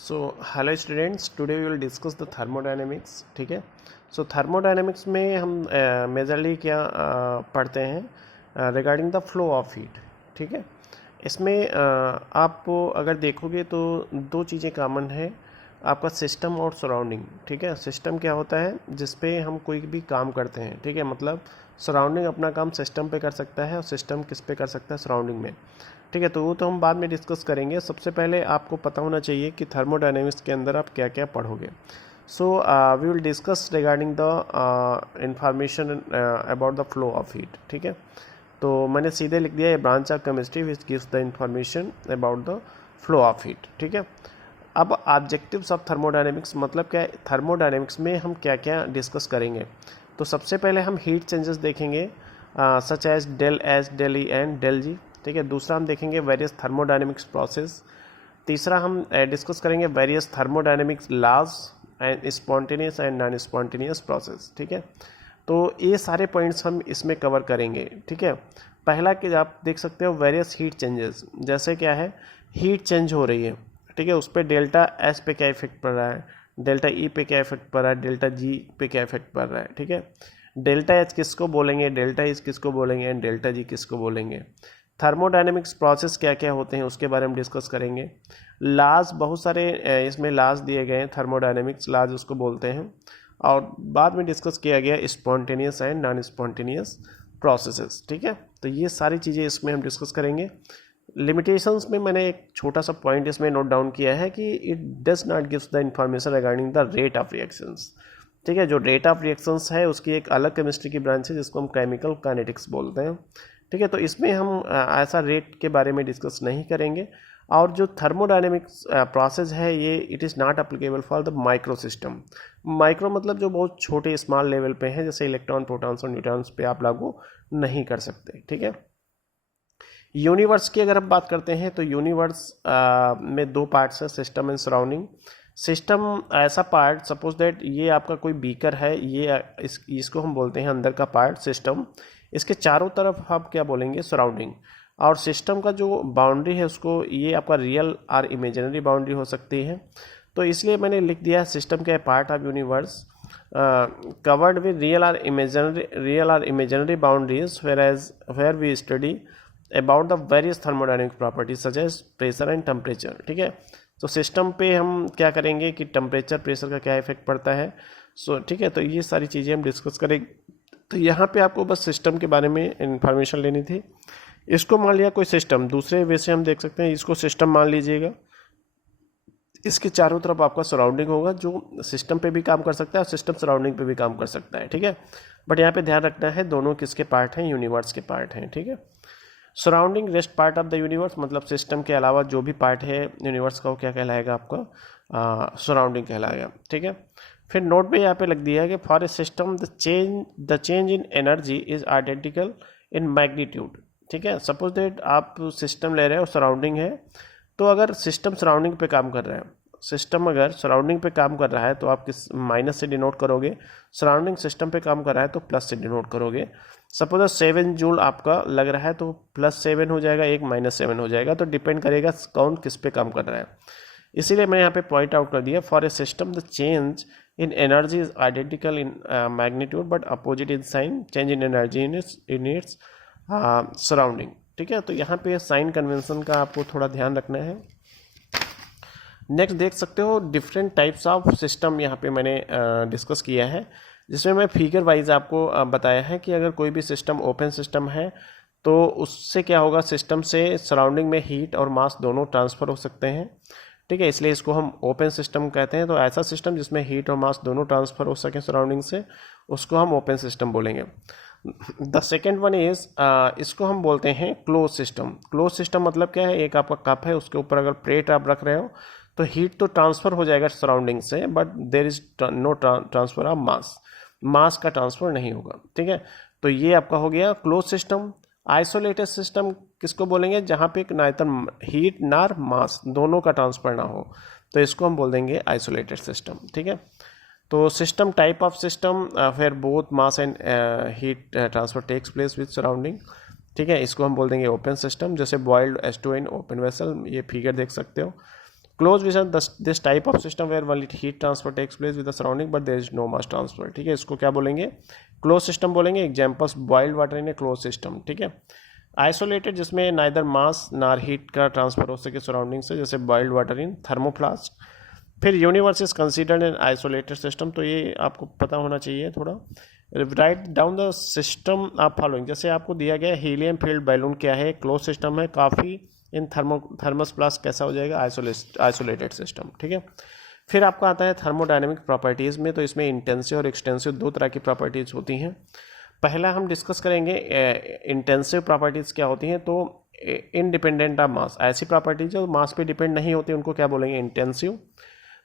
So hello students, today we will discuss the thermodynamics. ठीक है. सो thermodynamics में हम मेजरली क्या पढ़ते हैं regarding the flow of heat. ठीक है. इसमें आप अगर देखोगे तो दो चीज़ें कॉमन है, आपका सिस्टम और सराउंडिंग. ठीक है. सिस्टम क्या होता है जिस पे हम कोई भी काम करते हैं. ठीक है. मतलब सराउंडिंग अपना काम सिस्टम पे कर सकता है और सिस्टम किस पे कर सकता है, सराउंडिंग में. ठीक है. तो वो तो हम बाद में डिस्कस करेंगे. सबसे पहले आपको पता होना चाहिए कि थर्मोडायनेमिक्स के अंदर आप क्या क्या पढ़ोगे. So we will discuss regarding the information about the flow of heat. ठीक है. तो मैंने सीधे लिख दिया, a branch of chemistry which gives the information about the flow of heat. ठीक है. अब ऑब्जेक्टिव्स ऑफ थर्मोडायनेमिक्स मतलब क्या है, थर्मोडायनेमिक्स में हम क्या क्या डिस्कस करेंगे. तो सबसे पहले हम हीट चेंजेस देखेंगे such as del H, del E and del G. ठीक है. दूसरा हम देखेंगे वेरियस थर्मोडायनेमिक्स प्रोसेस. तीसरा हम डिस्कस करेंगे various thermodynamics laws and spontaneous and non spontaneous process. ठीक है. तो ये सारे पॉइंट्स हम इसमें कवर करेंगे. ठीक है. पहला कि आप देख सकते हो वेरियस हीट चेंजेस, जैसे क्या है, हीट चेंज हो रही है. ठीक है. उस पर डेल्टा एस पे क्या इफेक्ट पड़ रहा है, डेल्टा ई पे क्या इफेक्ट पड़ रहा है, डेल्टा जी पे क्या इफेक्ट पड़ रहा है. ठीक है. डेल्टा एच किसको बोलेंगे, डेल्टा इज किसको बोलेंगे एंड डेल्टा जी किसको बोलेंगे. थर्मोडायनेमिक्स प्रोसेस क्या क्या होते हैं उसके बारे में डिस्कस करेंगे. लॉज, बहुत सारे इसमें लॉज दिए गए हैं, थर्मोडायनेमिक्स लॉज उसको बोलते हैं. और बाद में डिस्कस किया गया spontaneous and non spontaneous processes. ठीक है. तो ये सारी चीज़ें इसमें हम डिस्कस करेंगे. लिमिटेशंस में मैंने एक छोटा सा पॉइंट इसमें नोट डाउन किया है कि it does not gives the information regarding the rate of reactions. ठीक है. जो रेट ऑफ रिएक्शंस है उसकी एक अलग केमिस्ट्री की ब्रांच है जिसको हम केमिकल काइनेटिक्स बोलते हैं. ठीक है. तो इसमें हम ऐसा रेट के बारे में डिस्कस नहीं करेंगे. और जो थर्मोडायनेमिक्स प्रोसेस है ये it is not applicable for the micro system. Micro मतलब जो बहुत छोटे स्मॉल लेवल पे हैं, जैसे इलेक्ट्रॉन, प्रोटॉन्स और न्यूट्रॉन्स पे आप लागू नहीं कर सकते. ठीक है. यूनिवर्स की अगर हम बात करते हैं तो यूनिवर्स में दो पार्ट्स हैं, सिस्टम एंड सराउंडिंग. सिस्टम ऐसा पार्ट, सपोज दैट ये आपका कोई बीकर है, ये इसको हम बोलते हैं अंदर का पार्ट सिस्टम. इसके चारों तरफ आप क्या बोलेंगे, सराउंडिंग. और सिस्टम का जो बाउंड्री है उसको, ये आपका रियल और इमेजिनरी बाउंड्री हो सकती है. तो इसलिए मैंने लिख दिया सिस्टम के part of universe covered with real और imaginary boundaries where we study about the various thermodynamic properties such as pressure and temperature. ठीक है. तो सिस्टम पे हम क्या करेंगे कि टेम्परेचर, प्रेशर का क्या इफेक्ट पड़ता है. ठीक है. तो ये सारी चीज़ें हम डिस्कस करेंगे. तो यहाँ पे आपको बस सिस्टम के बारे में इंफॉर्मेशन लेनी थी. इसको मान लिया कोई सिस्टम, दूसरे वे से हम देख सकते हैं, इसको सिस्टम मान लीजिएगा. इसके चारों तरफ आपका सराउंडिंग होगा जो सिस्टम पे भी काम कर सकता है और सिस्टम सराउंडिंग पे भी काम कर सकता है. ठीक है. बट यहाँ पे ध्यान रखना है दोनों किसके पार्ट हैं, यूनिवर्स के पार्ट हैं. ठीक है. Surrounding rest part of the universe, मतलब सिस्टम के अलावा जो भी पार्ट है यूनिवर्स का वो क्या कहलाएगा, आपका सराउंडिंग कहलाएगा. ठीक है. फिर नोट पे यहाँ पे लिख दिया है कि for a system the change in energy is identical in magnitude. ठीक है. सपोज दैट आप सिस्टम ले रहे हो, सराउंडिंग है, तो अगर सिस्टम सराउंडिंग पे काम कर रहा है, सिस्टम अगर सराउंडिंग पे काम कर रहा है तो आप किस माइनस से डिनोट करोगे, सराउंडिंग सिस्टम पे काम कर रहा है तो प्लस से डिनोट करोगे. सपोज 7 जूल आपका लग रहा है तो +7 हो जाएगा, एक -7 हो जाएगा. तो डिपेंड करेगा कौन किस पे काम कर रहा है. इसीलिए मैं यहाँ पे पॉइंट आउट कर दिया, for a system the change in energy is identical in magnitude but opposite in sign, change in energy in its surrounding. ठीक है. तो यहाँ पे साइन कन्वेंशन का आपको थोड़ा ध्यान रखना है. नेक्स्ट देख सकते हो डिफरेंट टाइप्स ऑफ सिस्टम यहाँ पे मैंने डिस्कस किया है, जिसमें मैं फिगर वाइज आपको बताया है कि अगर कोई भी सिस्टम ओपन सिस्टम है तो उससे क्या होगा, सिस्टम से सराउंडिंग में हीट और मास दोनों ट्रांसफ़र हो सकते हैं. ठीक है. इसलिए इसको हम ओपन सिस्टम कहते हैं. तो ऐसा सिस्टम जिसमें हीट और मास दोनों ट्रांसफ़र हो सके सराउंडिंग से, उसको हम ओपन सिस्टम बोलेंगे. द सेकेंड वन इज, इसको हम बोलते हैं क्लोज सिस्टम. क्लोज सिस्टम मतलब क्या है, एक आपका कप है, उसके ऊपर अगर प्लेट आप रख रहे हो तो हीट तो ट्रांसफ़र हो जाएगा सराउंडिंग से, but there is no transfer of mass का ट्रांसफ़र नहीं होगा. ठीक है. तो ये आपका हो गया क्लोज सिस्टम. आइसोलेटेड सिस्टम किसको बोलेंगे, जहाँ पे ना हीट ना मास दोनों का ट्रांसफ़र ना हो, तो इसको हम बोल देंगे आइसोलेटेड सिस्टम. ठीक है. तो सिस्टम, टाइप ऑफ सिस्टम फिर both mass and heat transfer takes place with surrounding. ठीक है. इसको हम बोल देंगे ओपन सिस्टम, जैसे boiled H2 in open vessel, ये फिगर देख सकते हो. Close vision this type of system where only heat transfer takes place with the surrounding but there is no mass transfer, ठीक है, इसको क्या बोलेंगे, क्लोज सिस्टम बोलेंगे। एग्जांपल्स बॉइल्ड वाटर इन ए क्लोज सिस्टम, ठीक है। आइसोलेटेड जिसमें नाइदर मास नार हीट का ट्रांसफर हो सके सराउंडिंग से, जैसे बॉइल्ड वाटर इन थर्मोफ्लास्क। फिर universe is considered an isolated system, तो ये आपको पता होना चाहिए थोड़ा। राइट डाउन द सिस्टम आप फॉलोइंग, जैसे आपको दिया गया हीलियम फील्ड बैलून क्या है, क्लोज सिस्टम है, काफ़ी इन थर्मस फ्लास्क कैसा हो जाएगा, आइसोलेटेड सिस्टम, ठीक है। फिर आपका आता है थर्मोडायनेमिक प्रॉपर्टीज़ में, तो इसमें इंटेंसिव और एक्सटेंसिव दो तरह की प्रॉपर्टीज़ होती हैं। पहला हम डिस्कस करेंगे इंटेंसिव प्रॉपर्टीज़ क्या होती हैं, तो इनडिपेंडेंट ऑफ मास, ऐसी प्रॉपर्टीज जो मास पे डिपेंड नहीं होती उनको क्या बोलेंगे, इंटेंसिव।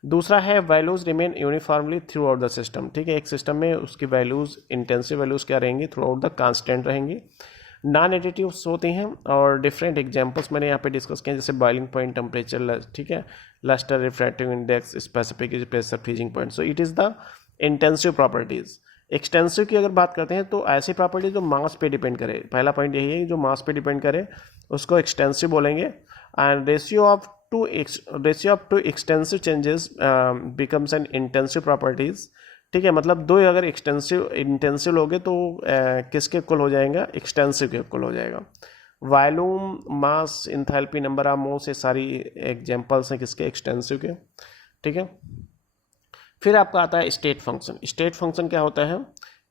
दूसरा है values remain uniformly through out the system, ठीक है, एक सिस्टम में उसकी वैल्यूज, इंटेंसिव वैल्यूज क्या रहेंगी, थ्रू आउट द कांस्टेंट रहेंगी। नॉन एडिटिव्स होती हैं, और डिफरेंट एग्जांपल्स मैंने यहाँ पे डिस्कस किए, जैसे बॉइलिंग पॉइंट, टेम्परेचर, ठीक है, lustre, refractive index, specific pressure, freezing point. So it is the intensive properties. Extensive की अगर बात करते हैं तो ऐसी प्रॉपर्टी जो मास पे डिपेंड करे, पहला पॉइंट यही है कि जो मास पे डिपेंड करे उसको एक्सटेंसिव बोलेंगे। And ratio of two extensive changes becomes an intensive properties, ठीक है, मतलब दो अगर इंटेंसिव लोगे तो किसके इक्वल हो जाएगा, एक्सटेंसिव के इक्वल हो जाएगा। Volume, mass, enthalpy, number of moles, ये सारी एग्जांपल्स हैं किसके, एक्सटेंसिव के, ठीक है। फिर आपका आता है स्टेट फंक्शन। स्टेट फंक्शन क्या होता है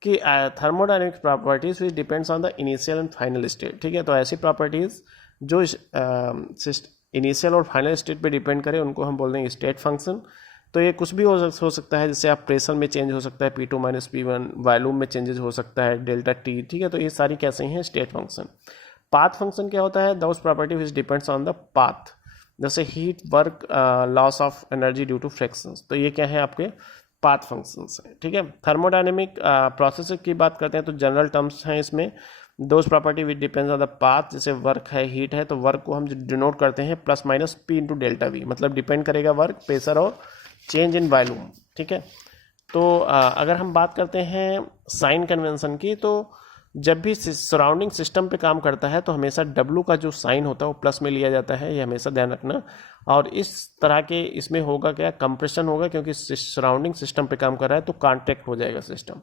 कि thermodynamic properties which depends on the initial and final state, ठीक है, तो ऐसी प्रॉपर्टीज जो इनिशियल और फाइनल स्टेट पे डिपेंड करे उनको हम बोल देंगे स्टेट फंक्शन। तो ये कुछ भी हो सकता है, जैसे आप प्रेशर में चेंज हो सकता है P2 - P1, वॉल्यूम में चेंजेस हो सकता है डेल्टा T, ठीक है, तो ये सारी कैसे हैं, स्टेट फंक्शन। पाथ फंक्शन क्या होता है, those property which depends on the path, जैसे heat, work, loss of energy due to frictions, तो ये क्या है आपके पाथ फंक्शंस हैं, ठीक है। थर्मोडायनेमिक प्रोसेस की बात करते हैं तो जनरल टर्म्स हैं इसमें, those property which depends on the path, जैसे वर्क है, हीट है, तो वर्क को हम डिनोट करते हैं +- P × डेल्टा V, मतलब डिपेंड करेगा वर्क, प्रेशर और चेंज इन वॉल्यूम, ठीक है। तो अगर हम बात करते हैं साइन कन्वेंशन की, तो जब भी सराउंडिंग सिस्टम पे काम करता है तो हमेशा W का जो साइन होता है वो प्लस में लिया जाता है, ये हमेशा ध्यान रखना। और इस तरह के इसमें होगा क्या, कंप्रेशन होगा, क्योंकि सराउंडिंग सिस्टम पे काम कर रहा है तो कॉन्ट्रैक्ट हो जाएगा सिस्टम।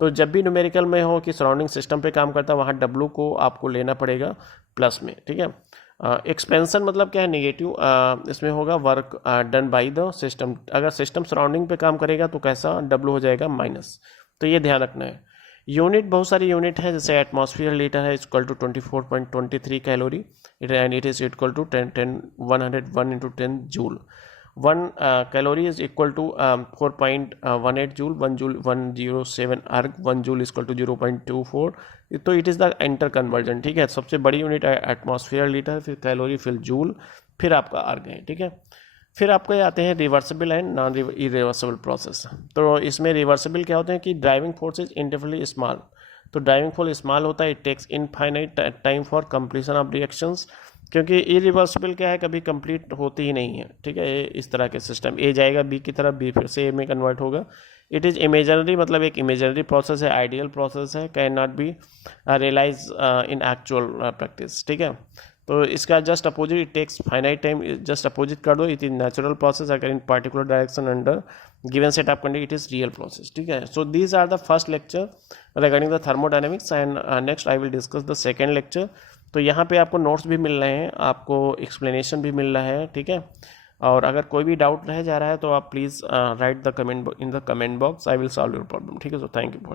तो जब भी न्यूमेरिकल में हो कि सराउंडिंग सिस्टम पे काम करता है वहाँ W को आपको लेना पड़ेगा प्लस में, ठीक है। एक्सपेंशन मतलब क्या है, नेगेटिव, इसमें होगा work done by the system, अगर सिस्टम सराउंडिंग पे काम करेगा तो कैसा W हो जाएगा माइनस, तो ये ध्यान रखना है। यूनिट बहुत सारी यूनिट है, जैसे एटमॉस्फेयर लीटर है equal to 24.23 calorie, and it is equal to 101 × 10 joule. 1 calorie is equal to 4.18 joule, 1 joule 107 erg, 1 joule equal to 0.24, तो it is the inter conversion, ठीक है। सबसे बड़ी यूनिट है एटमॉस्फेयर लीटर, फिर कैलोरी, फिर जूल, फिर आपका अर्ग है, ठीक है। फिर आपके आते हैं reversible and non irreversible process. तो इसमें रिवर्सिबल क्या होते हैं कि driving force is indefinitely small, तो ड्राइविंग फोर्स स्मॉल होता है, it takes infinite time for completion of reactions, क्योंकि इरिवर्सिबल क्या है, कभी कंप्लीट होती ही नहीं है, ठीक है। ये इस तरह के सिस्टम, ए जाएगा बी की तरफ, बी फिर से ए में कन्वर्ट होगा। इट इज़ इमेजनरी, मतलब एक इमेजनरी प्रोसेस है, आइडियल प्रोसेस है, can not be realise in actual practice, ठीक है। तो इसका just opposite, it takes finite time, just opposite कर दो, इट इज नेचुरल प्रोसेस, अगर in particular direction under given set of condition it is real process, ठीक है। So these are the first lecture regarding the thermodynamics, and next I will discuss the second lecture. तो यहाँ पे आपको notes भी मिल रहे हैं, आपको एक्सप्लेनेशन भी मिल रहा है, ठीक है। और अगर कोई भी डाउट रह जा रहा है तो आप please write the comment in the comment box, I will solve your problem, ठीक है। So thank you for